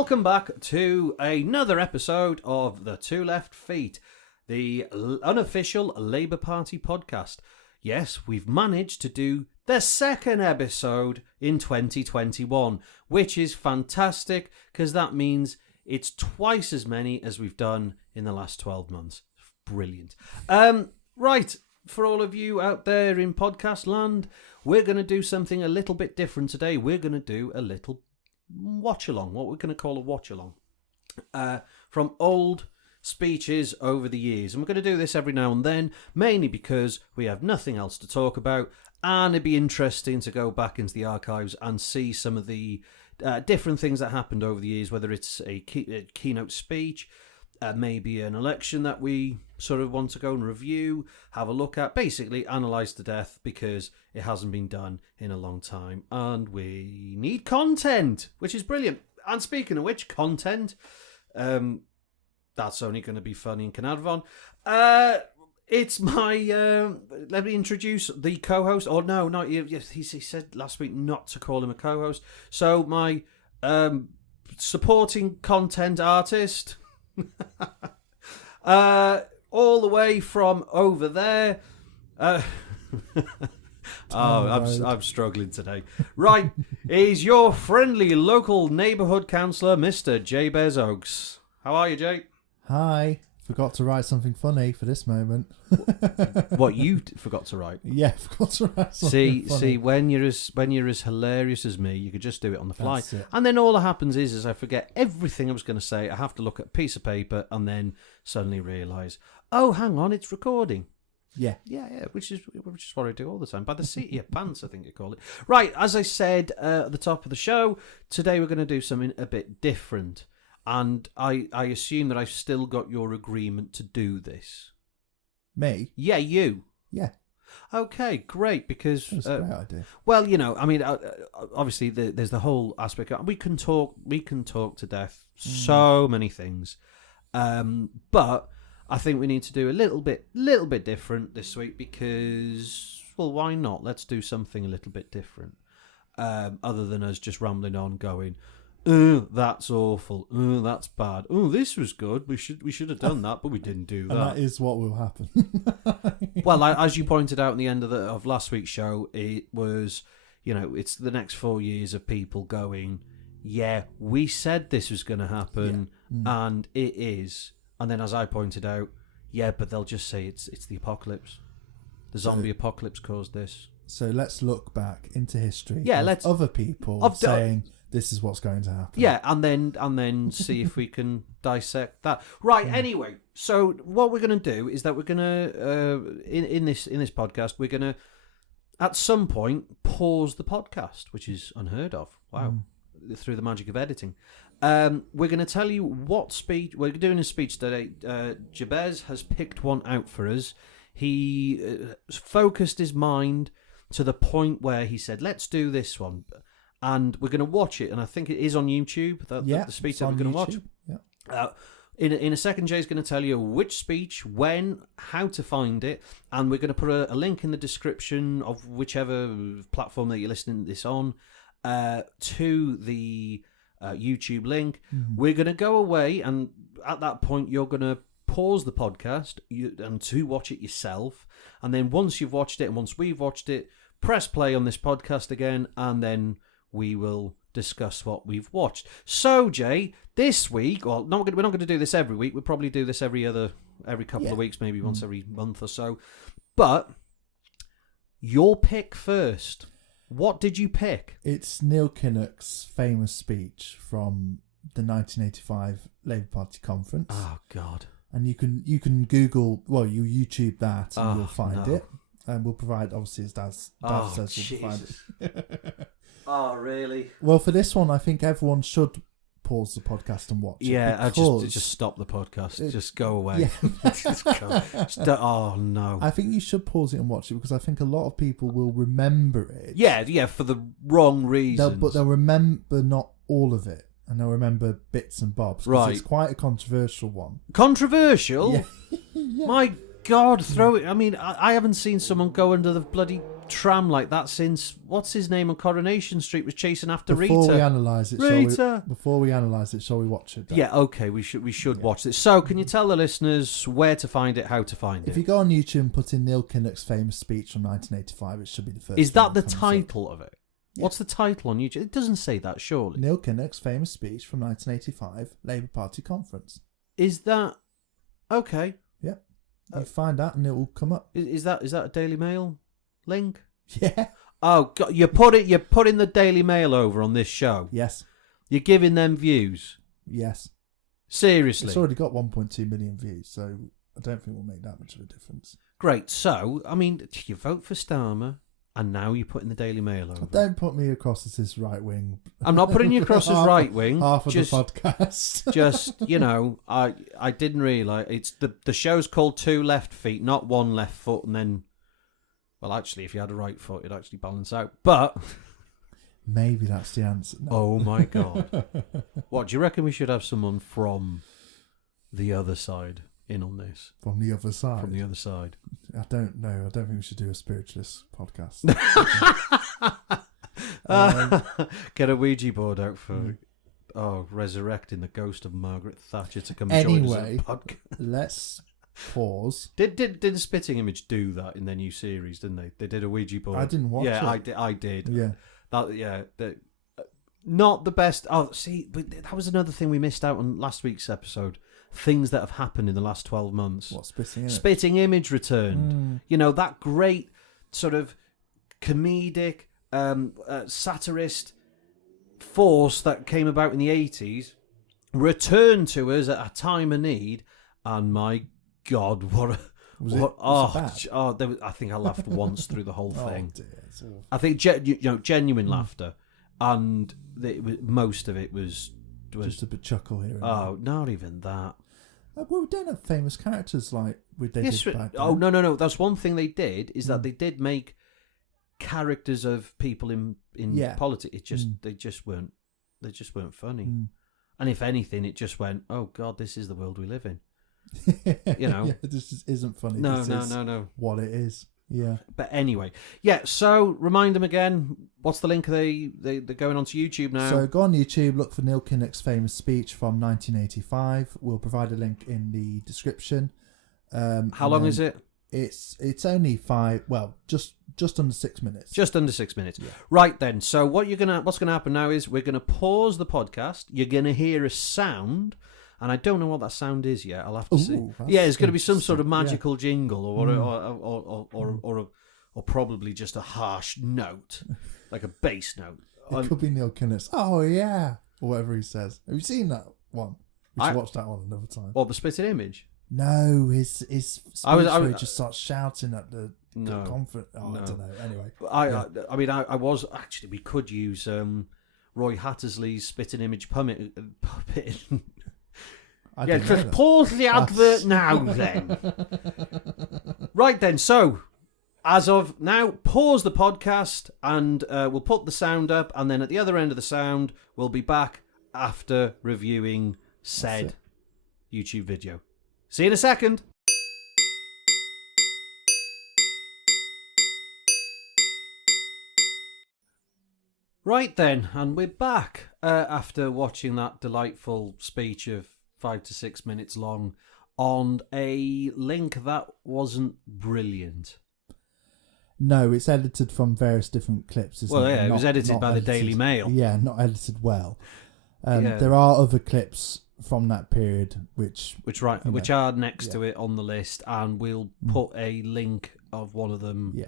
Welcome back to another episode of The Two Left Feet, the unofficial Labour Party podcast. Yes, we've managed to do the second episode in 2021, which is fantastic because that means it's twice as many as we've done in the last 12 months. Brilliant. Right, for all of you out there in podcast land, we're going to do something a little bit different today. We're going to do a little watch-along, what we're going to call a watch-along, from old speeches over the years. And we're going to do this every now and then, mainly because we have nothing else to talk about, and it'd be interesting to go back into the archives and see some of the different things that happened over the years, whether it's a keynote speech, maybe an election that we sort of want to go and review, have a look at, basically analyse to death because it hasn't been done in a long time and we need content, which is brilliant. And speaking of which, content, that's only going to be funny in Cllr. It's my, let me introduce the co-host. Oh, no, not you. Yes, he said last week not to call him a co-host. So my supporting content artist, all the way from over there. I'm struggling today. Right, is your friendly local neighbourhood councillor, Mr. Jabez Oakes. How are you, Jay? Hi. Forgot to write something funny for this moment. What, you forgot to write? Yeah, forgot to write something funny. See, when you're as hilarious as me, you could just do it on the fly. That's it. And then all that happens is I forget everything I was going to say. I have to look at a piece of paper and then suddenly realise, oh, hang on, it's recording. Yeah, which is what I do all the time. By the seat of your pants, I think you call it. Right, as I said at the top of the show, today we're going to do something a bit different. And I assume that I've still got your agreement to do this. Me? Yeah, you. Yeah. Okay, great, because... That's a great idea. Well, you know, I mean, obviously there's the whole aspect. We can talk to death so many things. But I think we need to do a little bit different this week because, well, why not? Let's do something a little bit different. Other than us just rambling on going... Oh, that's awful. Oh, that's bad. Oh, this was good. We should have done that, but we didn't do that. And that is what will happen. Well, as you pointed out in the end of last week's show, it was, you know, it's the next 4 years of people going, yeah, we said this was going to happen, and it is. And then, as I pointed out, yeah, but they'll just say it's the apocalypse. The zombie apocalypse caused this. So let's look back into history. Yeah, let's other people saying. This is what's going to happen. Yeah, and then see if we can dissect that. Right. Anyway, so what we're going to do is that we're going to in this podcast we're going to at some point pause the podcast, which is unheard of. Wow, through the magic of editing. We're going to tell you what speech we're doing. A speech today. Jabez has picked one out for us. He focused his mind to the point where he said, "Let's do this one." And we're going to watch it, and I think it is on YouTube, the speech that we're going to watch. Yeah. In a second, Jay's going to tell you which speech, when, how to find it, and we're going to put a link in the description of whichever platform that you're listening to this on to the YouTube link. We're going to go away, and at that point, you're going to pause the podcast and to watch it yourself. And then once you've watched it, and once we've watched it, press play on this podcast again, and then we will discuss what we've watched. So, Jay, this week, well, we're not going to do this every week. We'll probably do this every couple of weeks, maybe once every month or so. But your pick first. What did you pick? It's Neil Kinnock's famous speech from the 1985 Labour Party conference. Oh, God. And you can Google, well, you YouTube that and you'll find it. And we'll provide, obviously, as Dad says, we'll provide it. Oh, really? Well, for this one, I think everyone should pause the podcast and watch it. Yeah, I just stop the podcast. Just go away. Yeah. Just go. Oh, no. I think you should pause it and watch it because I think a lot of people will remember it. Yeah, for the wrong reasons. But they'll remember not all of it. And they'll remember bits and bobs. Right. It's quite a controversial one. Controversial? Yeah. My God, throw it. I mean, I haven't seen someone go under the bloody tram like that since what's his name on Coronation Street was chasing after Before Rita. we analyse it, shall we watch it? Dan? Yeah, okay, we should watch this. So, can you tell the listeners where to find it, how to find it? If you go on YouTube and put in Neil Kinnock's famous speech from 1985, it should be the first. Is that the title of it? Yeah. What's the title on YouTube? It doesn't say that, surely. Neil Kinnock's famous speech from 1985 Labour Party conference. Is that okay? Yeah, you find that and it will come up. Is that a Daily Mail link? Yeah. Oh God, you're putting the Daily Mail over on this show. Yes. You're giving them views. Yes. Seriously. It's already got 1.2 million views, so I don't think we'll make that much of a difference. Great. So, I mean, you vote for Starmer, and now you're putting the Daily Mail over. Don't put me across as this right wing. I'm not putting you across as right wing. Half of the podcast. Just, I didn't realise it's the show's called Two Left Feet, not One Left Foot, and then, well, actually, if you had a right foot, it'd actually balance out. But maybe that's the answer. No. Oh my God! What do you reckon? We should have someone from the other side in on this. From the other side. From the other side. I don't know. I don't think we should do a spiritualist podcast. Get a Ouija board out for resurrecting the ghost of Margaret Thatcher to come join us on the podcast. Let's pause. Did the Spitting Image do that in their new series? Didn't they? They did a Ouija board. I didn't watch it. Yeah, I did. Yeah. Not the best. Oh, see, but that was another thing we missed out on last week's episode. Things that have happened in the last 12 months. What, Spitting Image? Spitting Image returned. You know, that great sort of comedic, satirist force that came about in the 80s returned to us at a time of need. And my God, I think I laughed once through the whole thing. Dear, I think genuine laughter, and most of it was just a bit chuckle here. Not even that. Well, we don't have famous characters like we did back then. Oh no! That's one thing they did is that they did make characters of people in politics. It just they just weren't funny. And if anything, it just went, oh God, this is the world we live in. This just isn't funny. No. What it is. Yeah. But anyway, so remind them again. What's the link? They're going onto YouTube now. So go on YouTube, look for Neil Kinnock's famous speech from 1985. We'll provide a link in the description. How long is it? It's only just under 6 minutes. Just under 6 minutes. Yeah. Right then. So what's gonna happen now is we're gonna pause the podcast. You're gonna hear a sound. And I don't know what that sound is yet. I'll have to see. Yeah, it's going to be some sort of magical jingle, or probably just a harsh note, like a bass note. It could be Neil Kinnock. Oh yeah, or whatever he says. Have you seen that one? We should watch that one another time. Or the Spitting Image. No, his speech where he just starts shouting at the conference. No. I don't know. Anyway, I mean, I was actually. We could use Roy Hattersley's Spitting Image puppet. Just pause the advert now then. Right then, so as of now, pause the podcast and we'll put the sound up, and then at the other end of the sound, we'll be back after reviewing said YouTube video. See you in a second. Right then, and we're back after watching that delightful speech of 5 to 6 minutes long on a link that wasn't brilliant. No, it's edited from various different clips. It was edited by the Daily Mail. Yeah, not edited well. There are other clips from that period which are next to it on the list, and we'll put a link of one of them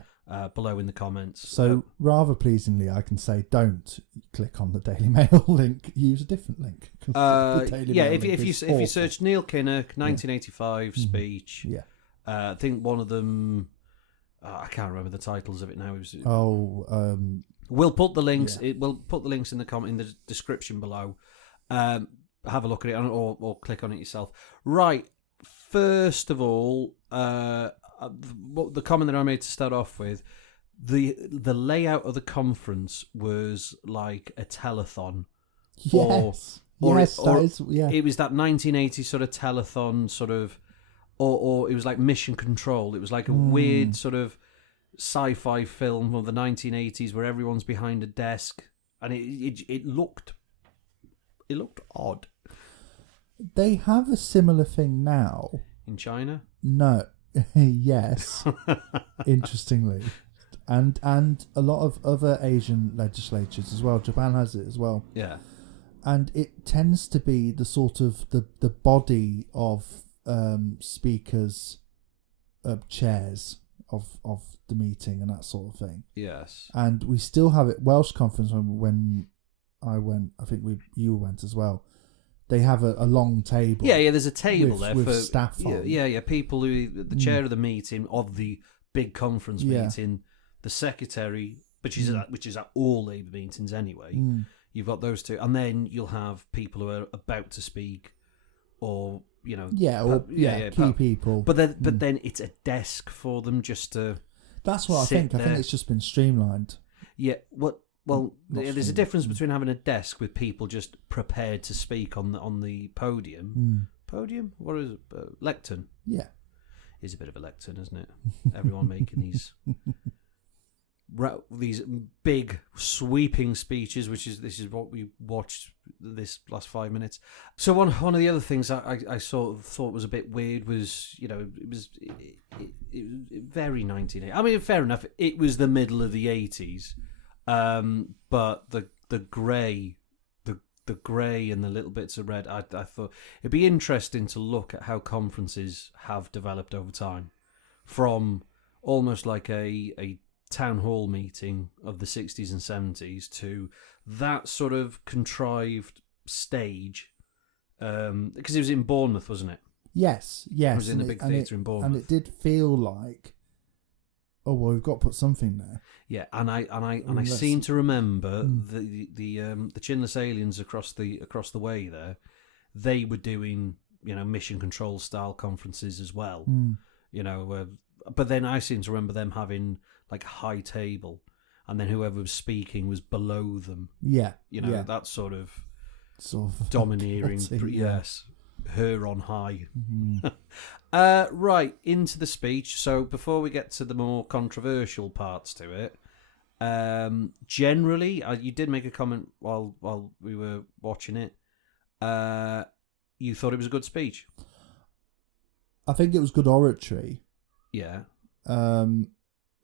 below in the comments. So rather pleasingly, I can say don't click on the Daily Mail link. Use a different link. If you search Neil Kinnock 1985 speech, I think one of them. I can't remember the titles of it now. We'll put the links. We'll put the links in the description below. Have a look at it or click on it yourself. Right. First of all, the comment that I made to start off with, the layout of the conference was like a telethon. Yes. It was that 1980s sort of telethon sort of, or it was like Mission Control. It was like a weird sort of sci-fi film of the 1980s where everyone's behind a desk, and it looked odd. They have a similar thing now In China? No, yes. Interestingly, and a lot of other Asian legislatures as well. Japan has it as well. Yeah. And it tends to be the sort of the body of speakers, chairs of the meeting and that sort of thing. Yes. And we still have it. Welsh conference when I went, I think you went as well. They have a long table. Yeah. There's a table there with for staff on. Yeah. People who the chair of the meeting of the big conference meeting, the secretary, which is at all Labour meetings anyway. You've got those two, and then you'll have people who are about to speak, or key people. But then it's a desk for them just to. That's what I think. I think it's just been streamlined. Yeah. Well, there's a difference between having a desk with people just prepared to speak on the podium. Podium? What is it? Lectern. Yeah. Is a bit of a lectern, isn't it? Everyone making these big sweeping speeches, this is what we watched this last 5 minutes. So one of the other things I sort of thought was a bit weird was, it was very 1980. I mean, fair enough, it was the middle of the 80s. But the grey and the little bits of red, I thought it'd be interesting to look at how conferences have developed over time, from almost like a town hall meeting of the 60s and 70s to that sort of contrived stage, because it was in Bournemouth, wasn't it? Yes. It was in the big theatre in Bournemouth, and it did feel like, oh well, we've got to put something there. Yeah, and I seem to remember the chinless aliens across the way there, they were doing mission control style conferences as well. But then I seem to remember them having like a high table, and then whoever was speaking was below them. Yeah, that sort of domineering. Yes. Her on high. Right, into the speech. So before we get to the more controversial parts to it, generally, you did make a comment while we were watching it. You thought it was a good speech. I think it was good oratory. Yeah.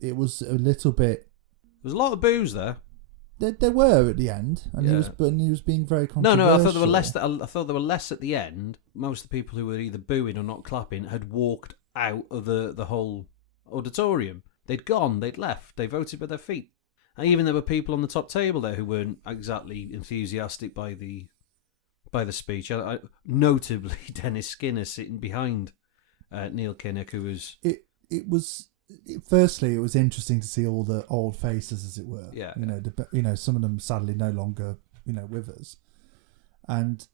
It was a little bit. There was a lot of boos there. There were at the end, and he was being very controversial. No, I thought there were less. I thought there were less at the end. Most of the people who were either booing or not clapping had walked out of the whole auditorium. They'd gone. They'd left. They voted with their feet. And even there were people on the top table there who weren't exactly enthusiastic by the speech. Notably, Dennis Skinner sitting behind Neil Kinnock, who was. Firstly, it was interesting to see all the old faces, as it were. Yeah. Some of them sadly no longer, with us. And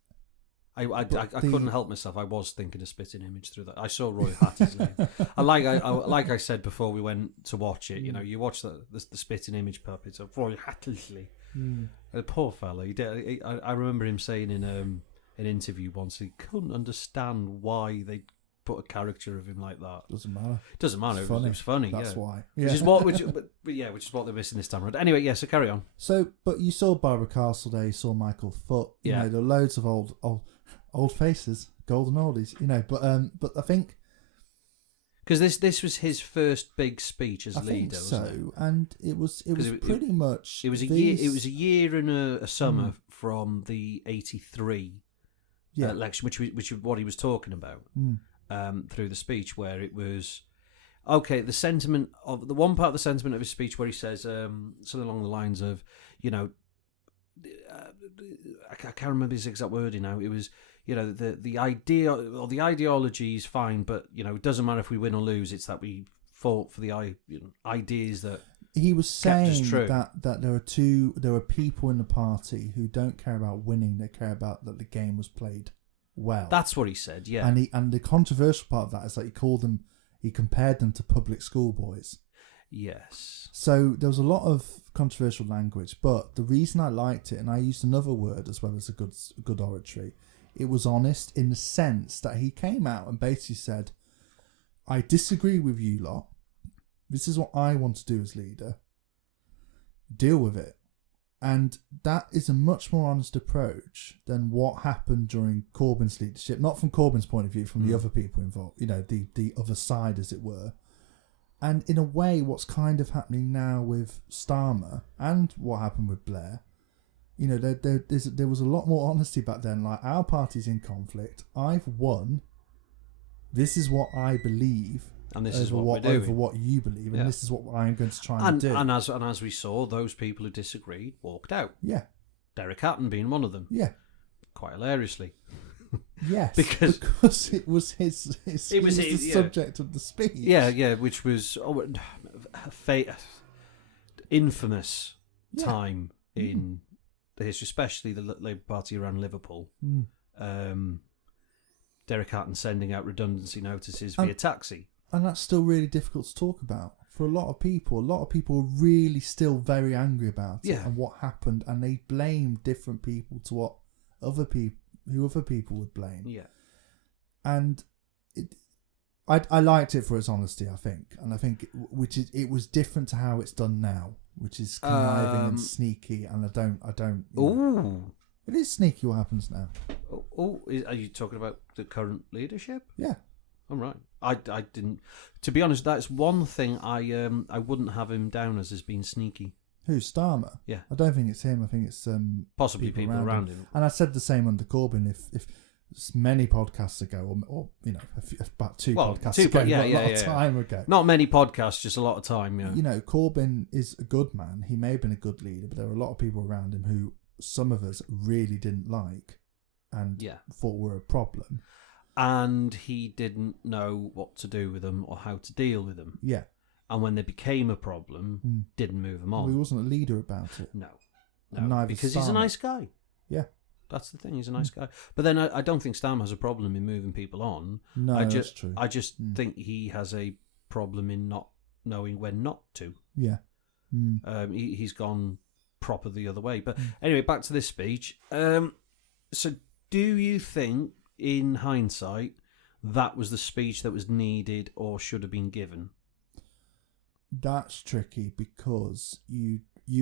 I couldn't help myself. I was thinking a spitting image through that. I saw Roy Hattersley. like I said before we went to watch it. You watch the spitting image puppets of Roy Hattersley. The poor fella. I remember him saying in an interview once he couldn't understand why they put a caricature of him like that. Doesn't matter. It was funny. That's why. Yeah. Which is what they're missing this time around. Anyway, so carry on. So, but you saw Barbara Castledale, you saw Michael Foot. There are loads of old faces, golden oldies. But I think because this was his first big speech as leader, wasn't it? And it was pretty much. It was a year. It was a year and a summer from the '83 election, which is what he was talking about. Through the speech, where it was the sentiment of the one part of the sentiment of his speech where he says something along the lines of, I can't remember his exact wording now. It was, the idea or the ideology is fine, but it doesn't matter if we win or lose. It's that we fought for the ideas that he was saying that there are people in the party who don't care about winning; they care about that the game was played well. That's what he said, yeah. And the controversial part of that is that he compared them to public school boys. Yes. So there was a lot of controversial language, but the reason I liked it, and I used another word as well as a good oratory, it was honest in the sense that he came out and basically said, I disagree with you lot, This is what I want to do as leader. Deal with it. And that is a much more honest approach than what happened during Corbyn's leadership. Not from Corbyn's point of view, from the other people involved, the other side, as it were. And in a way, what's kind of happening now with Starmer and what happened with Blair, there was a lot more honesty back then. Like, our party's in conflict. I've won. This is what I believe. And this is what we're doing. Over what you believe, and this is what I'm going to try and do. And as we saw, those people who disagreed walked out. Yeah. Derek Hatton being one of them. Yeah. Quite hilariously. Yes. because it was his subject of the speech. Yeah, which was infamous time in the history, especially the Labour Party around Liverpool. Derek Hatton sending out redundancy notices via taxi. And that's still really difficult to talk about for a lot of people. A lot of people are really still very angry about it and what happened, and they blame different people to what other people would blame. Yeah, and I liked it for its honesty, I think, and I think it was different to how it's done now, which is conniving and sneaky, and I don't. It is sneaky what happens now. Are you talking about the current leadership? Yeah. I'm right. I didn't. To be honest, that's one thing I wouldn't have him down as being sneaky. Who, Starmer? Yeah. I don't think it's him. I think it's possibly people around him. And I said the same under Corbyn. If many podcasts ago, or about two podcasts ago, a lot of time ago. Not many podcasts, just a lot of time. Yeah. Corbyn is a good man. He may have been a good leader, but there were a lot of people around him who some of us really didn't like and thought were a problem. And he didn't know what to do with them or how to deal with them. Yeah. And when they became a problem, didn't move them on. Well, he wasn't a leader about it. No, because he's a nice guy. Yeah. That's the thing, he's a nice guy. But then I don't think Starmer has a problem in moving people on. No, that's true. I just think he has a problem in not knowing when not to. Yeah. He's gone proper the other way. But anyway, back to this speech. So do you think, in hindsight, that was the speech that was needed or should have been given? That's tricky because you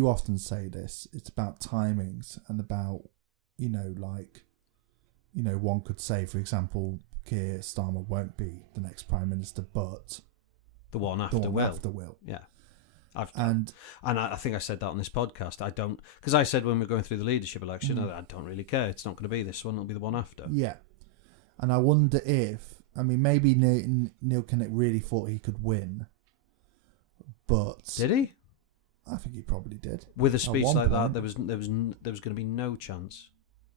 often say this. It's about timings and about, one could say, for example, Keir Starmer won't be the next Prime Minister, but the one after Will. Yeah. And I think I said that on this podcast. I don't, because I said when we were going through the leadership election, I don't really care. It's not going to be this one. It'll be the one after. Yeah. And I wonder maybe Neil Kinnock really thought he could win, but did he? I think he probably did. With a speech like that, there was going to be no chance.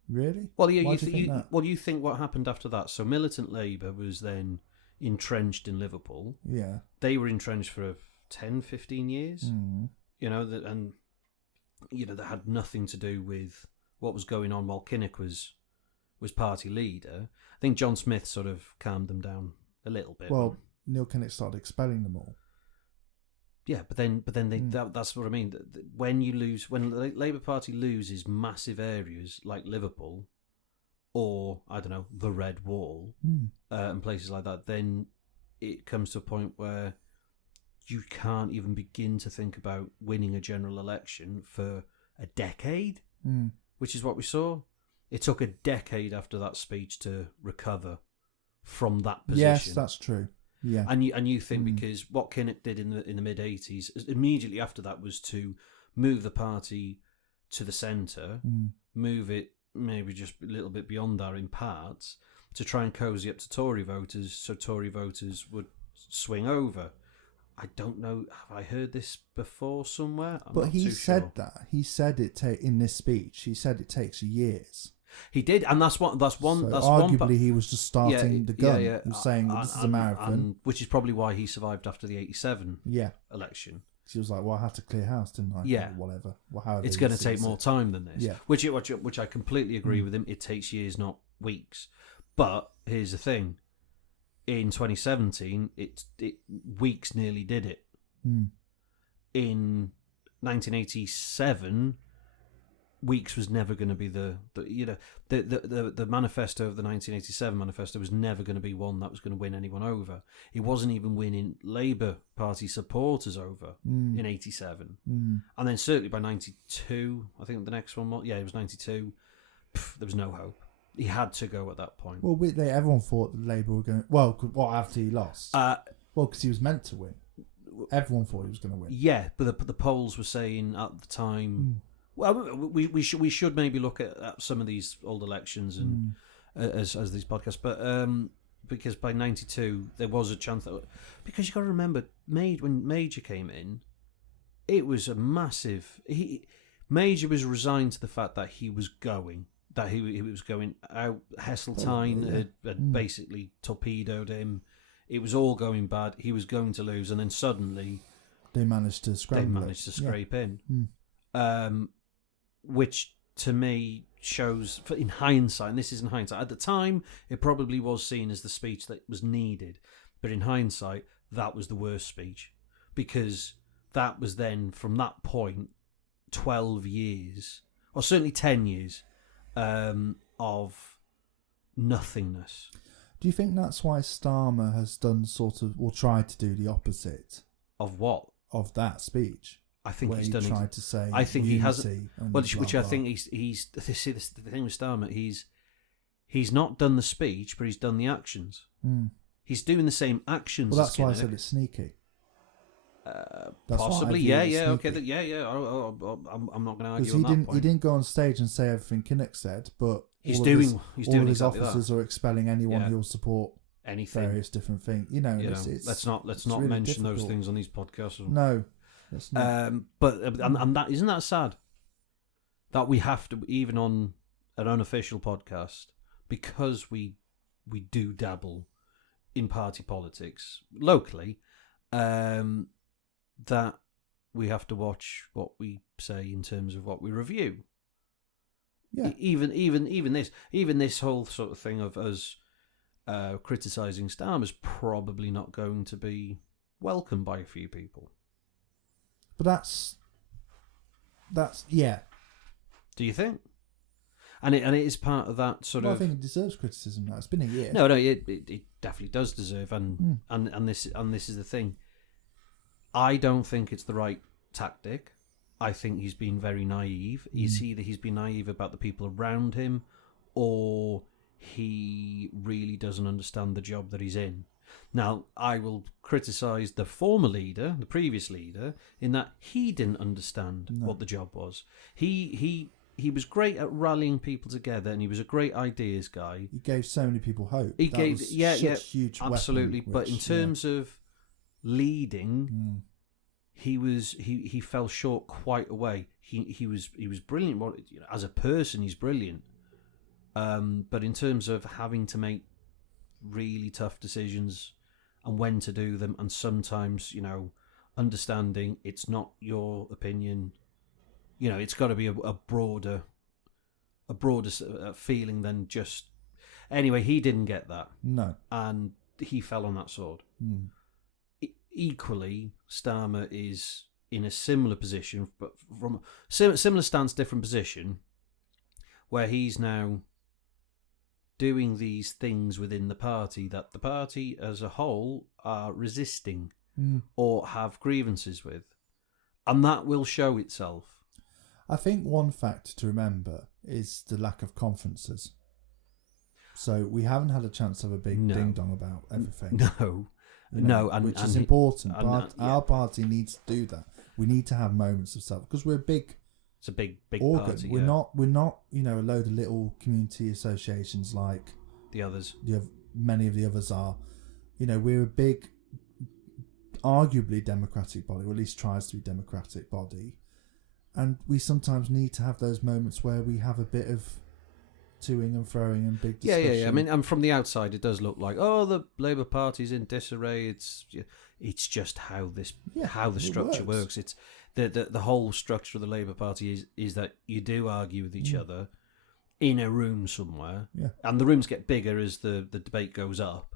Really? Well, you think what happened after that? So militant Labour was then entrenched in Liverpool. Yeah. They were entrenched for 10, 15 years. That had nothing to do with what was going on while Kinnock was party leader. I think John Smith sort of calmed them down a little bit. Well, Neil Kinnock started expelling them all. Yeah, but then that's what I mean. When the Labour Party loses massive areas like Liverpool, or I don't know, the Red Wall, and places like that, then it comes to a point where you can't even begin to think about winning a general election for a decade, which is what we saw. It took a decade after that speech to recover from that position. Yes, that's true. Yeah, and you think because what Kinnock did in the mid-80s, immediately after that was to move the party to the centre, move it maybe just a little bit beyond that in parts, to try and cosy up to Tory voters, so Tory voters would swing over. I don't know. Have I heard this before somewhere? But he said that. He said it in this speech. He said it takes years. He did, and that's one. So arguably, he was just starting the gun. Yeah. He was saying this is a marathon, which is probably why he survived after the '87 election. He was like, "Well, I had to clear house, didn't I?" Yeah, or whatever. However, it's going to take more time than this. Yeah, which I completely agree with him. It takes years, not weeks. But here's the thing: in 2017, it weeks nearly did it. In 1987. Weeks was never going to be the manifesto of the 1987 manifesto was never going to be one that was going to win anyone over. It wasn't even winning Labour Party supporters over in 87. And then certainly by 92, I think the next one was, it was 92, there was no hope. He had to go at that point. Well, everyone thought that Labour were going to... Well, after he lost? Because he was meant to win. Everyone thought he was going to win. Yeah, but the polls were saying at the time... Well, we should maybe look at some of these old elections and as these podcasts, but because by 92 there was a chance that, because you got to remember when Major came in, it was a massive. Major was resigned to the fact that he was going out. Heseltine had basically torpedoed him. It was all going bad. He was going to lose, and then suddenly they managed to scrape in. Which to me shows, in hindsight, and this is in hindsight, at the time it probably was seen as the speech that was needed, but in hindsight that was the worst speech, because that was then, from that point, 12 years, or certainly 10 years of nothingness. Do you think that's why Starmer has done or tried to do the opposite? Of what? Of that speech? I think he's done. Tried to say. I think he hasn't. Well, which I think he's. See, this the thing with Starmer. He's not done the speech, but he's done the actions. He's doing the same actions. Well, that's why I said it's sneaky. Possibly, yeah, okay, I'm not going to argue on that point. He didn't go on stage and say everything Kinnock said, but he's doing his exactly officers that. are expelling anyone who'll support anything, various different things. Let's not really mention difficult. those things on these podcasts. No. But that isn't that sad that we have to, even on an unofficial podcast, because we do dabble in party politics locally, that we have to watch what we say in terms of what we review. Yeah. Even this whole sort of thing of us criticising Starmer is probably not going to be welcomed by a few people. But that's yeah. Do you think? And it is part of that sort of. I think it deserves criticism now. It's been a year. No, it definitely does deserve, and this is the thing. I don't think it's the right tactic. I think he's been very naive. It's either he's been naive about the people around him, or he really doesn't understand the job that he's in. Now, I will criticise the former leader, the previous leader, in that he didn't understand what the job was. He was great at rallying people together, and he was a great ideas guy. He gave so many people hope. He gave huge absolutely. Weapon, but in terms of leading, he fell short quite a way. He was brilliant. As a person, he's brilliant. But in terms of having to make really tough decisions and when to do them, and sometimes understanding it's not your opinion, it's got to be a broader feeling than just. Anyway, he didn't get that. No, and he fell on that sword. Equally, Starmer is in a similar position, but from similar stance, different position, where he's now doing these things within the party that the party as a whole are resisting or have grievances with, and that will show itself. I think one fact to remember is the lack of conferences. So we haven't had a chance to have a big ding-dong about everything. Which is important. Our party needs to do that. We need to have moments of self, because we're big. It's a big organ. Party. We're not a load of little community associations like the others. Many of the others are. We're a big, arguably democratic body, or at least tries to be democratic body, and we sometimes need to have those moments where we have a bit of toing and throwing and big discussion. Yeah. I mean, and from the outside, it does look like, the Labour Party's in disarray. It's just how the structure works. It's the whole structure of the Labour Party is that you do argue with each other in a room somewhere, and the rooms get bigger as the debate goes up,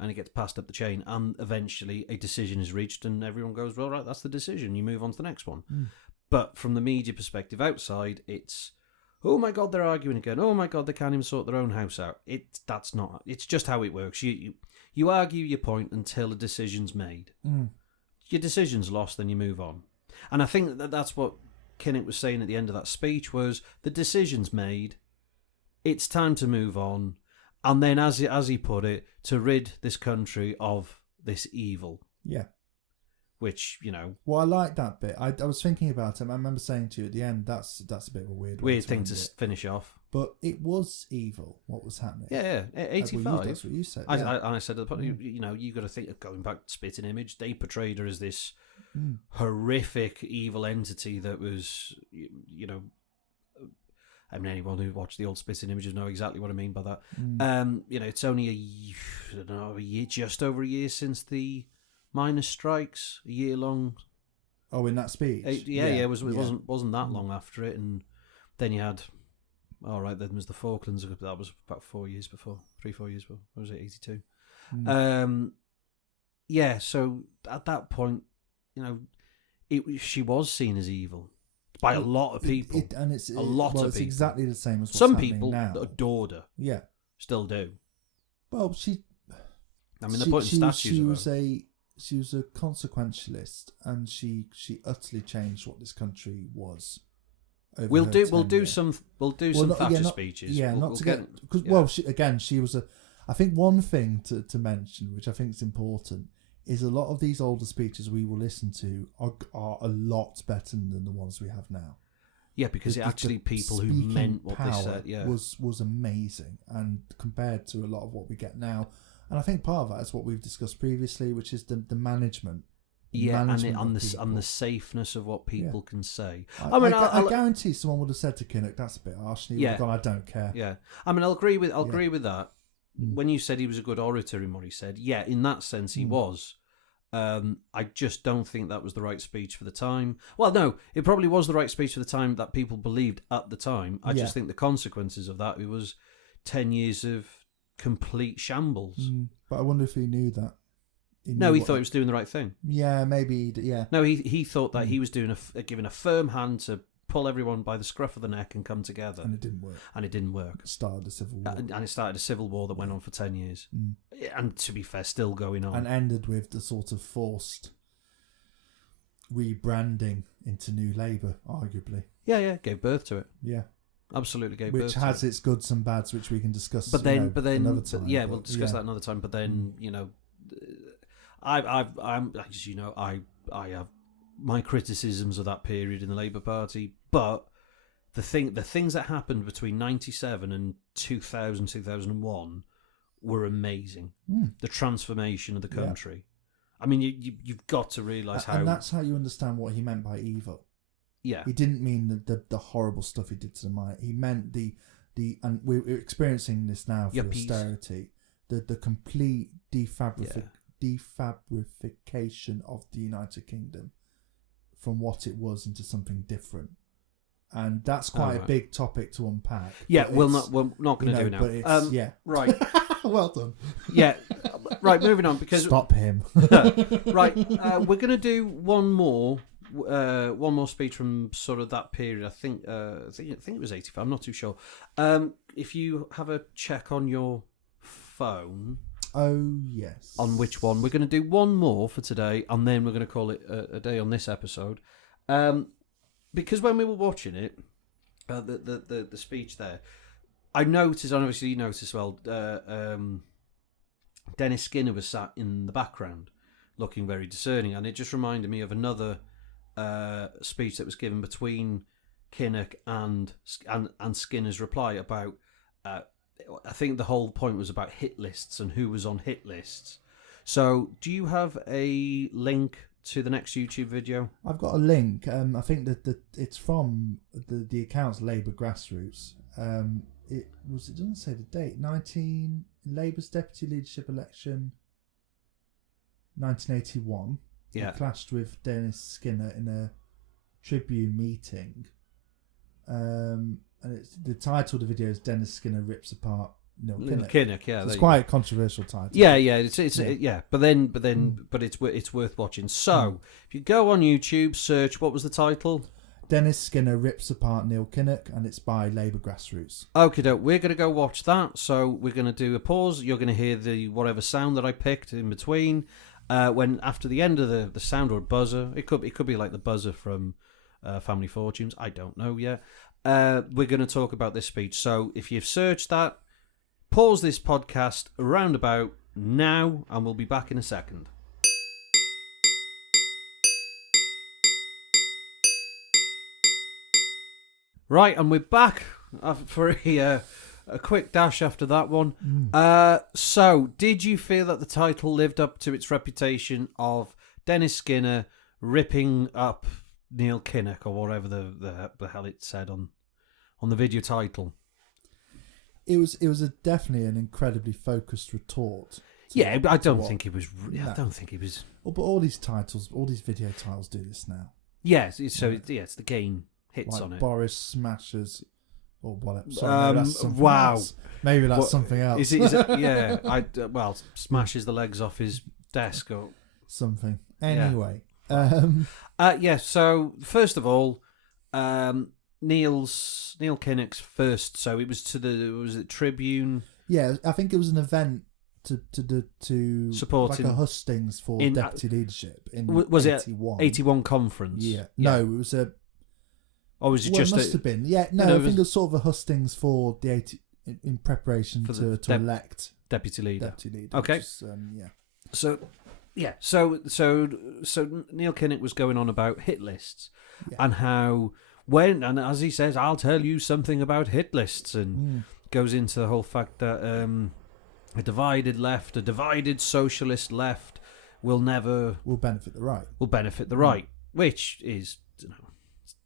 and it gets passed up the chain, and eventually a decision is reached, and everyone goes, well, right, that's the decision. You move on to the next one. But from the media perspective outside, it's oh my God, they're arguing again. Oh my God, they can't even sort their own house out. It's just how it works. You argue your point until a decision's made. Your decision's lost, then you move on. And I think that's what Kinnock was saying at the end of that speech was the decision's made. It's time to move on. And then, as he put it, to rid this country of this evil. Yeah. Which, you know... Well, I like that bit. I was thinking about it. I remember saying to you at the end, that's a bit of a weird thing to finish off. But it was evil, what was happening. Yeah. 85. That's what you said. I said, you know, you got to think of going back to Spitting Image. They portrayed her as this horrific evil entity that was, you know... I mean, anyone who watched the old Spitting Images know exactly what I mean by that. You know, it's only a year, just over a year since the miners' strikes, a year long. Oh, in that speech? It wasn't that long after it, and then you had. All right, then was the Falklands. That was about 4 years before, 3-4 years before. What was it, 82? Yeah. So at that point, you know, she was seen as evil. By a lot of people. It's exactly the same as what's some happening people now. adored her. Yeah. Still do. Well, they're putting statues of her. She was a consequentialist, and she utterly changed what this country was. We'll do some fascist speeches. Yeah, we'll to get because she was a. I think one thing to mention, which I think is important, is a lot of these older speeches we will listen to are a lot better than the ones we have now. Yeah, because the people who meant what they said. Yeah, was amazing, and compared to a lot of what we get now, and I think part of that is what we've discussed previously, which is the management. And the safeness of what people can say. I guarantee someone would have said to Kinnock, "That's a bit harsh," and he would have gone, "I don't care." Yeah, I mean, I'll agree with that. When you said he was a good orator in what he said, yeah, in that sense he was. I just don't think that was the right speech for the time. Well, no, it probably was the right speech for the time that people believed at the time. I just think the consequences of that, it was 10 years of complete shambles. But I wonder if he knew that. He thought he was doing the right thing. Yeah, maybe. Yeah. No, he thought that he was giving a firm hand to pull everyone by the scruff of the neck and come together. And it didn't work. It started a civil war. And it started a civil war that went on for 10 years. And to be fair, still going on. And ended with the sort of forced rebranding into New Labour, arguably. Yeah, gave birth to it. Yeah. Absolutely gave birth to it. Which has its goods and bads, which we can discuss another time. We'll discuss that another time. But then, you know, I'm as you know, I have my criticisms of that period in the Labour Party, but the things that happened between 97 and 2001 were amazing. The transformation of the country. I mean, you've got to realise how... And that's how you understand what he meant by evil. Yeah. He didn't mean the horrible stuff he did to the mine. He meant and we're experiencing this now for austerity, the complete defabrication of the United Kingdom from what it was into something different. And that's quite a big topic to unpack. Yeah, we're not going to do it now. But it's, right. Well done. Yeah, right. Moving on because stop him. Right, we're going to do one more speech from sort of that period. I think it was 85. I'm not too sure. If you have a check on your phone. Oh, yes. On which one? We're going to do one more for today, and then we're going to call it a day on this episode. Because when we were watching it, the speech there, I noticed, and obviously you noticed as well, Dennis Skinner was sat in the background, looking very discerning, and it just reminded me of another speech that was given between Kinnock and Skinner's reply about... I think the whole point was about hit lists and who was on hit lists. So, do you have a link to the next YouTube video? I've got a link. I think that it's from the account's Labour Grassroots. It doesn't say the date. Labour's deputy leadership election, 1981. Yeah, he clashed with Dennis Skinner in a Tribune meeting. And the title of the video is Dennis Skinner rips apart Neil Kinnock. Yeah, it's quite a controversial title. Yeah. But it's worth watching. So if you go on YouTube, search, what was the title? Dennis Skinner rips apart Neil Kinnock, and it's by Labour Grassroots. Okay, we're going to go watch that. So we're going to do a pause. You're going to hear the whatever sound that I picked in between. When after the end of the sound or buzzer, it could be like the buzzer from Family Fortunes. I don't know yet. We're going to talk about this speech. So if you've searched that, pause this podcast around about now, and we'll be back in a second. Right, and we're back for a quick dash after that one. So, did you feel that the title lived up to its reputation of Dennis Skinner ripping up Neil Kinnock, or whatever the hell it said on the video title? It was definitely an incredibly focused retort. Yeah, I don't think it was. I don't think it was. Well, but all these video titles do this now. Yes, it's the game hits like on it. Boris smashes, or whatever. Sorry, maybe that's something wow. else. Maybe that's something else. Is it? Yeah, smashes the legs off his desk or something. Anyway, So first of all, Neil Kinnock's first. So it was was it Tribune? Yeah, I think it was an event to supporting like a hustings for deputy leadership in was 81. it 81 conference? Yeah. No, it was a. Or was it just? It must have been. Yeah, no, I think it was sort of a hustings for the 80 in preparation to elect deputy leader. Okay. So Neil Kinnock was going on about hit lists and how and as he says, I'll tell you something about hit lists, and goes into the whole fact that a divided left, a divided socialist left will benefit the right. Will benefit the right, which is,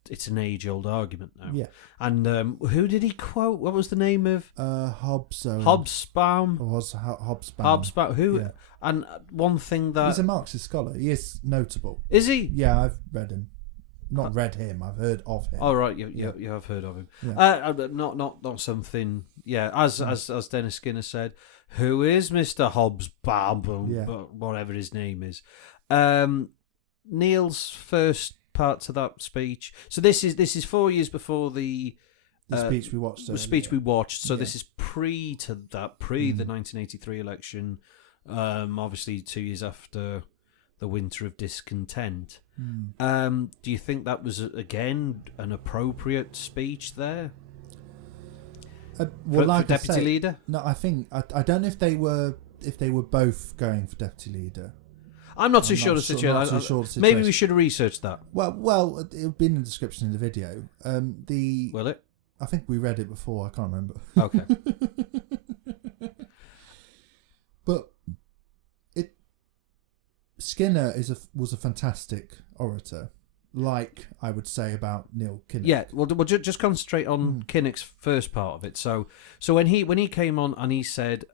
it's an age-old argument now. Yeah. And who did he quote? What was the name of? Hobsbawm. Hobsbawm. Or was Hobsbawm? Hobsbawm. Who? Yeah. And one thing that... He's a Marxist scholar. He is notable. Is he? Yeah, I've read him. Not read him. I've heard of him. Oh, right. You have heard of him. Yeah. Not something... Yeah, as Dennis Skinner said, who is Mr. Hobsbawm? Yeah. Whatever his name is. Neil's first part to that speech. So this is 4 years before the speech we watched. So this is pre the 1983 election. Obviously 2 years after the winter of discontent. Do you think that was again an appropriate speech there? For deputy leader? No, I think I don't know if they were both going for deputy leader. I'm not too sure of the situation. Maybe we should have researched that. Well, it'll be in the description in the video. Will it? I think we read it before. I can't remember. Okay. But Skinner was a fantastic orator, like I would say about Neil Kinnock. Yeah, well, we'll just concentrate on Kinnock's first part of it. So when he came on and he said.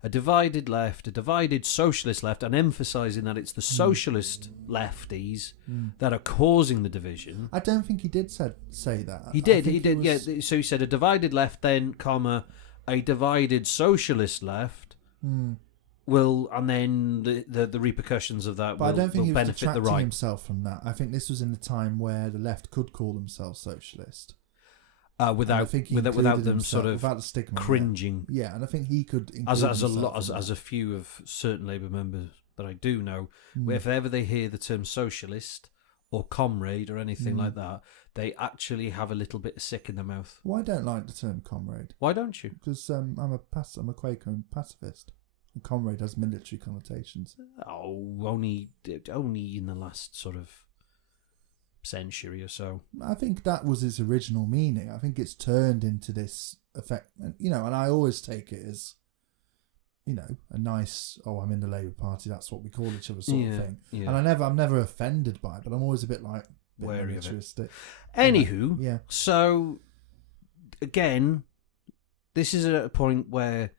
A divided left, a divided socialist left, and emphasising that it's the socialist lefties that are causing the division. I don't think he did say that. He did. Yeah. So he said a divided left, then a divided socialist left will, and then the repercussions of that will benefit the right. But I don't think he was detracting himself from that. I think this was in a time where the left could call themselves socialist. Without them sort of without the stigma, cringing. Yeah, and I think he could as a few of certain Labour members that I do know, if ever they hear the term socialist or comrade or anything like that, they actually have a little bit of sick in their mouth. Well, I don't like the term comrade. Why don't you? Because I'm a Quaker and pacifist. And comrade has military connotations. Oh, only in the last sort of century or so. I think that was its original meaning. I think it's turned into this effect, and I always take it as, a nice, I'm in the Labour Party, that's what we call each other sort of thing. Yeah. And I'm never offended by it, but I'm always a bit like wary of it. Anywho, so again, this is at a point where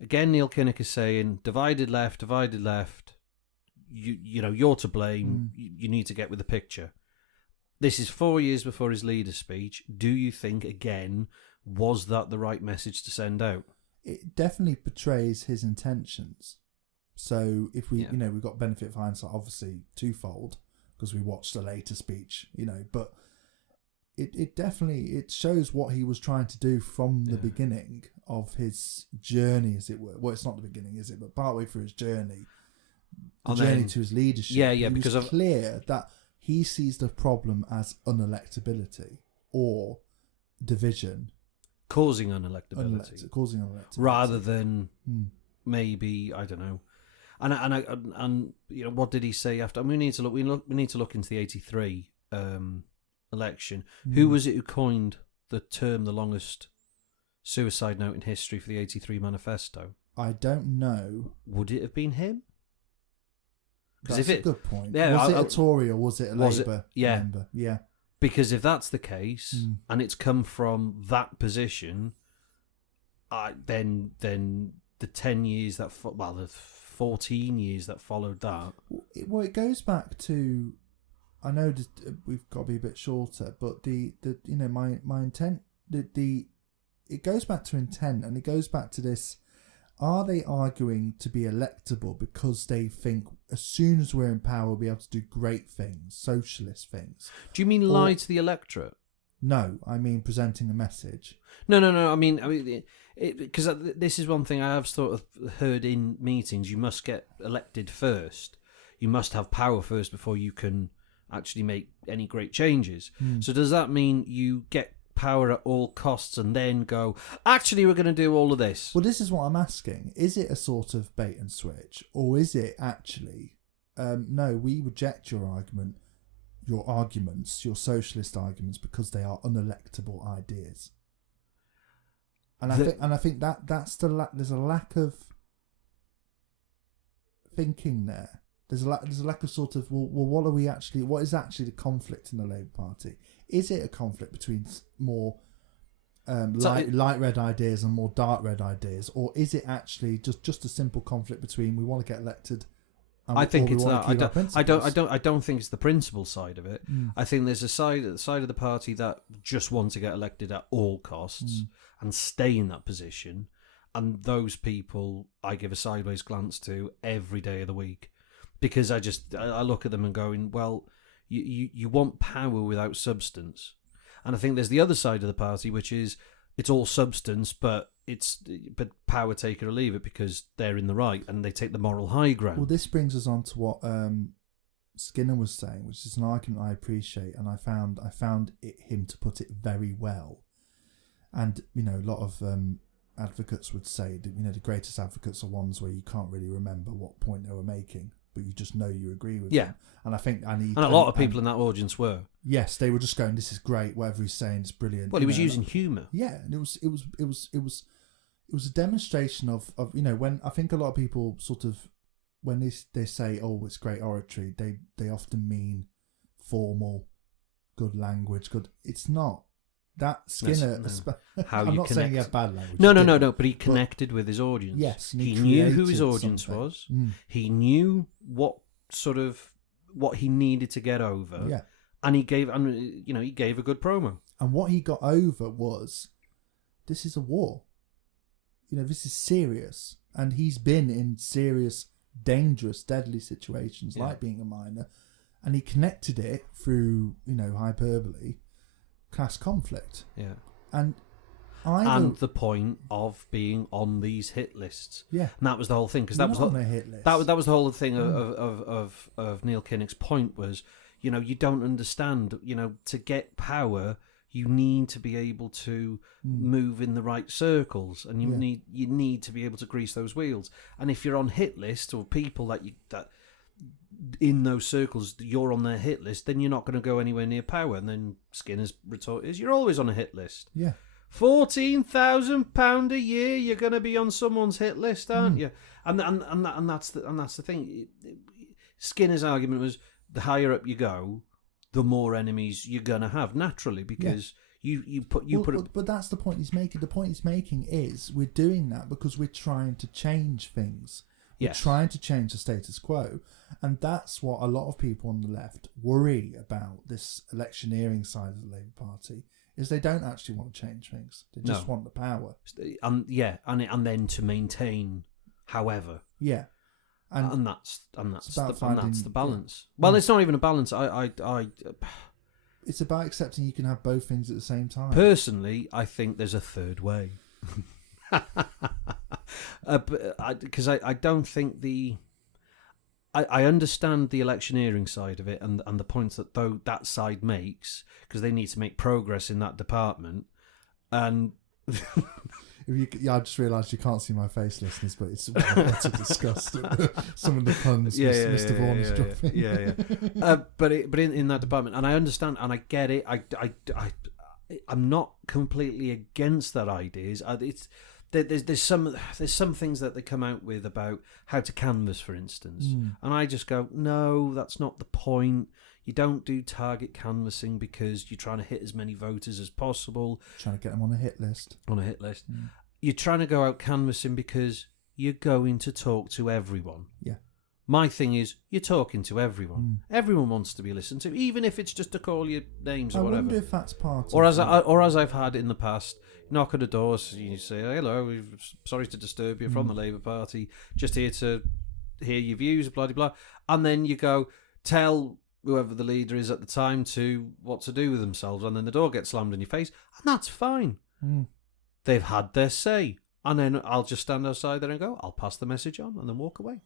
again Neil Kinnock is saying divided left, you're to blame, you need to get with the picture. This is 4 years before his leader speech. Do you think, again, was that the right message to send out? It definitely portrays his intentions. So if we've got benefit of hindsight, obviously twofold, because we watched the later speech, but it definitely shows what he was trying to do from the beginning of his journey, as it were. Well, it's not the beginning, is it? But partway through his journey, journey to his leadership. Yeah, because it's clear that he sees the problem as unelectability or division, causing unelectability, rather than maybe, I don't know. And you know, what did he say after? I mean, we need to look into the 83 election. Who was it who coined the term "the longest suicide note in history" for the 83 manifesto? I don't know. Would it have been him? That's a good point. Yeah, was it a Tory or was it a Labour member? Yeah. Because if that's the case, and it's come from that position, then the 10 years the 14 years that followed that. Well, it goes back to, I know we've got to be a bit shorter, but the you know, my intent, it goes back to intent, and it goes back to this: are they arguing to be electable because they think as soon as we're in power we'll be able to do great things, socialist things? Do you mean lie to the electorate? No, I mean presenting a message. No. I mean, because this is one thing I have sort of heard in meetings. You must get elected first. You must have power first before you can actually make any great changes. So does that mean you get power at all costs and then go, actually, we're going to do all of this? Well, this is what I'm asking. Is it a sort of bait and switch, or is it actually, no, we reject your arguments, your socialist arguments, because they are unelectable ideas? And I think that's there's a lack of thinking there. There's a lack of sort of, what is actually the conflict in the Labour Party? Is it a conflict between more light red ideas and more dark red ideas, or is it actually just a simple conflict between we want to get elected? I think it's that. I don't think it's the principle side of it. I think there's a side of the party that just want to get elected at all costs and stay in that position, and those people I give a sideways glance to every day of the week, because I look at them and going, well, you want power without substance. And I think there's the other side of the party, which is it's all substance, but power, take it or leave it, because they're in the right and they take the moral high ground. Well, this brings us on to what Skinner was saying, which is an argument I appreciate, and I found him to put it very well. And you know, a lot of advocates would say that, you know, the greatest advocates are ones where you can't really remember what point they were making, but you just know you agree with them. And I think and a lot of people in that audience were. Yes, they were just going, "This is great. Whatever he's saying is brilliant." Well, he was using humour. Yeah, and it was a demonstration of you know, when I think a lot of people sort of, when they say, "Oh, it's great oratory," they often mean formal, good language. Good. It's not. That Skinner, I'm not saying he had bad language. No, but he connected with his audience. Yes, he knew who his audience was. He knew what he needed to get over. Yeah, and he gave a good promo. And what he got over was, this is a war. You know, this is serious, and he's been in serious, dangerous, deadly situations, like being a miner, and he connected it through, you know, hyperbole. Class conflict, and the point of being on these hit lists, and that was the whole thing, because that was on a hit list. That was the whole thing of Neil Kinnock's point was, you know, you don't understand, you know, to get power you need to be able to move in the right circles, and you need to be able to grease those wheels, and if you're on hit list or people that in those circles, you're on their hit list, then you're not going to go anywhere near power. And then Skinner's retort is, you're always on a hit list. Yeah. £14,000 a year, you're going to be on someone's hit list, aren't you? And that's the thing. Skinner's argument was, the higher up you go, the more enemies you're going to have naturally, because you put it. But that's the point he's making. The point he's making is, we're doing that because we're trying to change things. We're trying to change the status quo. And that's what a lot of people on the left worry about, this electioneering side of the Labour Party, is they don't actually want to change things. They just want the power. And then to maintain, however. Yeah. And that's the balance. Well, it's not even a balance. it's about accepting you can have both things at the same time. Personally, I think there's a third way. Because I don't think I understand the electioneering side of it and the points that that side makes, because they need to make progress in that department. And I just realised you can't see my face, listeners, but it's to discuss some of the puns Mr. Vaughan is dropping. But in that department, and I understand and I get it. I'm not completely against that ideas. There's some things that they come out with about how to canvass, for instance, and I just go, no, that's not the point. You don't do target canvassing because you're trying to hit as many voters as possible. Trying to get them on a hit list. You're trying to go out canvassing because you're going to talk to everyone. Yeah. My thing is, you're talking to everyone. Everyone wants to be listened to, even if it's just to call your names or whatever. I wonder if that's part or of as I've had in the past, knock at the doors, you say, hello, sorry to disturb you, from the Labour Party, just here to hear your views, blah, blah, blah. And then you go, tell whoever the leader is at the time what to do with themselves, and then the door gets slammed in your face, and that's fine. They've had their say, and then I'll just stand outside there and go, I'll pass the message on, and then walk away.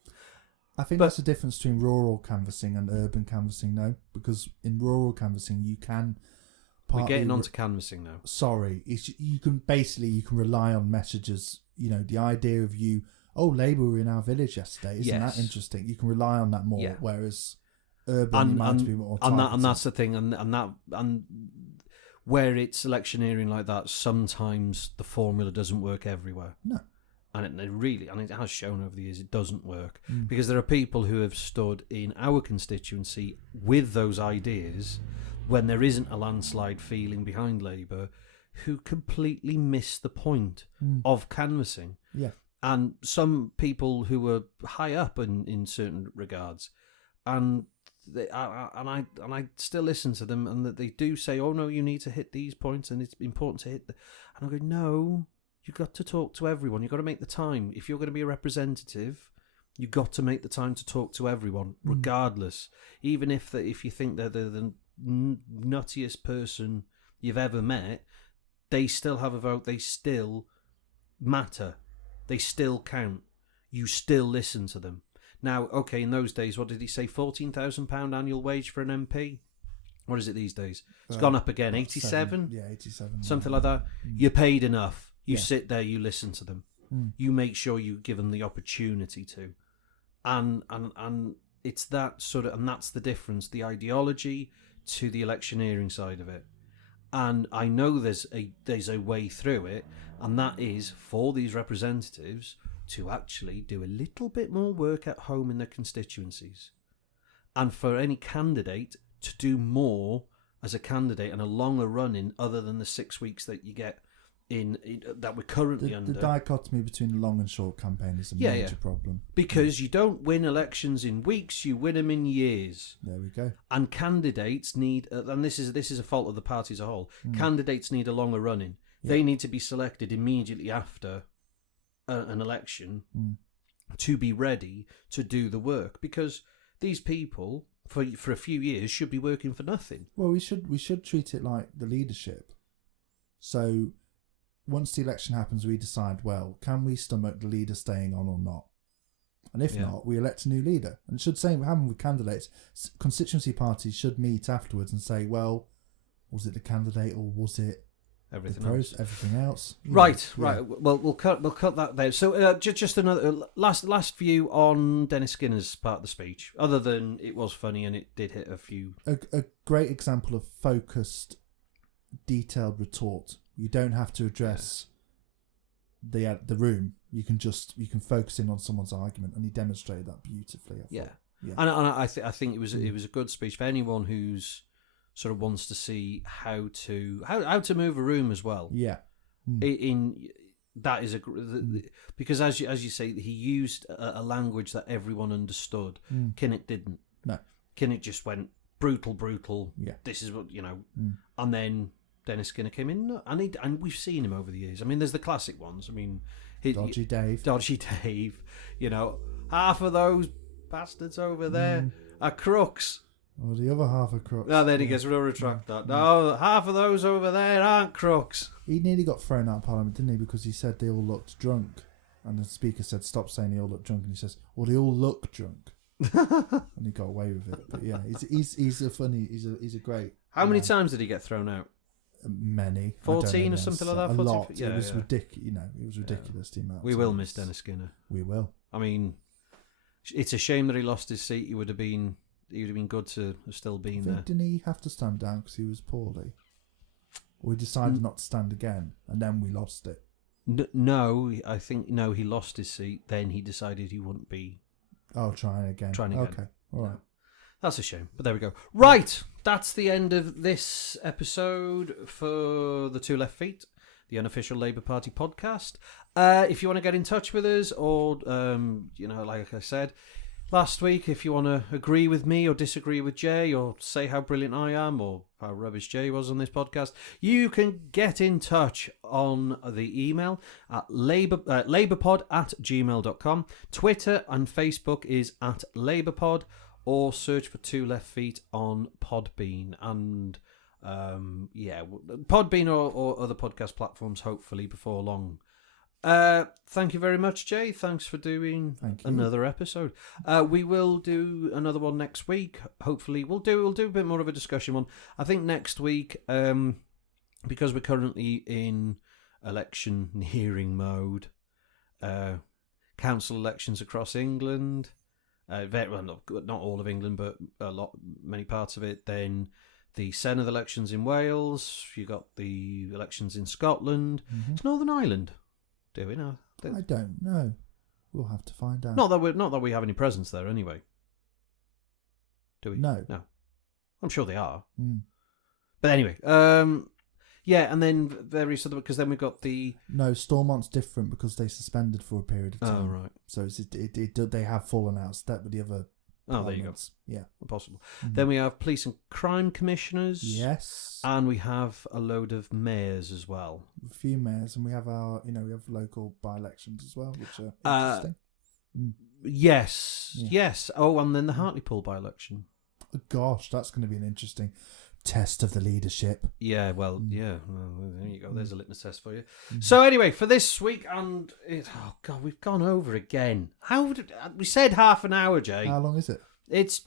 I think that's the difference between rural canvassing and urban canvassing, though, because in rural canvassing you can. We're getting onto canvassing now. Sorry, you can rely on messages. You know, the idea of Labour were in our village yesterday. Isn't that interesting? You can rely on that more, whereas urban you might be more targeted. And that's the thing, and where it's electioneering like that, sometimes the formula doesn't work everywhere. No. And it has shown over the years it doesn't work, because there are people who have stood in our constituency with those ideas when there isn't a landslide feeling behind Labour, who completely miss the point of canvassing. Yeah. And some people who were high up in certain regards, and I still listen to them, and that they do say, oh no, you need to hit these points and it's important to hit and I go, no, you've got to talk to everyone. You've got to make the time. If you're going to be a representative, you've got to make the time to talk to everyone, regardless. Even if you think they're the nuttiest person you've ever met, they still have a vote. They still matter. They still count. You still listen to them. Now, okay, in those days, what did he say? £14,000 annual wage for an MP? What is it these days? It's gone up again. 87? Yeah, 87. Something like that. You're paid enough. You sit there, you listen to them. You make sure you give them the opportunity to. And it's that sort of, and that's the difference, the ideology to the electioneering side of it. And I know there's a way through it, and that is for these representatives to actually do a little bit more work at home in their constituencies, and for any candidate to do more as a candidate and a longer run in, other than the 6 weeks that you get in that we're currently under. The dichotomy between long and short campaign is a major problem. Because you don't win elections in weeks, you win them in years. There we go. And candidates need, and this is a fault of the party as a whole, candidates need a longer run in. They need to be selected immediately after an election to be ready to do the work, because these people for a few years should be working for nothing. Well, we should treat it like the leadership. So once the election happens, we decide, well, can we stomach the leader staying on or not? And if not, we elect a new leader. And it should same happen with candidates. Constituency parties should meet afterwards and say, well, was it the candidate or was it everything else? Right. Well, we'll cut that there. So just another last view on Dennis Skinner's part of the speech. Other than it was funny and it did hit a few. A great example of focused, detailed retort. You don't have to address the room. You can focus in on someone's argument, and he demonstrated that beautifully. And I think it was a good speech for anyone who's sort of wants to see how to move a room as well. Yeah, in that is because as you say, he used a language that everyone understood. Kinnock didn't. No, Kinnock just went brutal. Yeah, this is what and then Dennis Skinner came in, and we've seen him over the years. I mean, there's the classic ones. I mean, Dodgy Dave. You know, half of those bastards over there are crooks. Or the other half are crooks. No, then he gets, we'll retract that. No, half of those over there aren't crooks. He nearly got thrown out of Parliament, didn't he? Because he said they all looked drunk. And the Speaker said, stop saying they all look drunk. And he says, well, they all look drunk. And he got away with it. But yeah, he's a great... How many times did he get thrown out? Many. 14 or something like that? A 14? lot. Yeah, it was ridiculous. It was ridiculous. The amount. We will miss Dennis Skinner. We will. I mean, it's a shame that he lost his seat. He would have been good to have still been there. Didn't he have to stand down because he was poorly? Or he decided not to stand again, and then we lost it? No, I think he lost his seat. Then he decided he wouldn't be. Oh, trying again. Okay, all right. That's a shame, but there we go. Right, that's the end of this episode for the Two Left Feet, the unofficial Labour Party podcast. If you want to get in touch with us, or like I said last week, if you want to agree with me or disagree with Jay, or say how brilliant I am or how rubbish Jay was on this podcast, you can get in touch on the email at labourpod@gmail.com. Twitter and Facebook is at labourpod, or search for Two Left Feet on Podbean. And Podbean or other podcast platforms, hopefully before long. Thank you very much, Jay. Thanks for doing another episode. We will do another one next week. Hopefully, we'll do a bit more of a discussion one. I think next week, because we're currently in election hearing mode, council elections across England. Not all of England, but many parts of it. Then the Senedd elections in Wales. You got the elections in Scotland. Mm-hmm. It's Northern Ireland. Do we know? I don't know. We'll have to find out. Not that we have any presence there, anyway. Do we? No. I'm sure they are. Mm. But anyway, and then various other, because then we've got the... No, Stormont's different because they suspended for a period of time. Oh, right. So they have fallen out of step with the other... Oh, there you go. Yeah. Possible. Mm-hmm. Then we have police and crime commissioners. Yes. And we have a load of mayors as well. A few mayors, and we have we have local by-elections as well, which are interesting. Yes. Yeah. Yes. Oh, and then the Hartlepool by-election. Oh, gosh, that's going to be an interesting test of the leadership. Yeah, well, yeah. Well, there you go. There's a litmus test for you. Mm-hmm. So anyway, for this week, we've gone over again. We said half an hour, Jay? How long is it? It's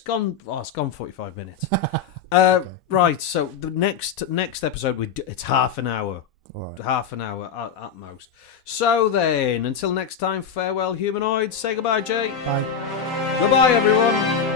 gone 45 minutes. Okay. Right. So the next episode it's half an hour. All right. Half an hour at most. So then, until next time, farewell, humanoids. Say goodbye, Jay. Bye. Goodbye, everyone.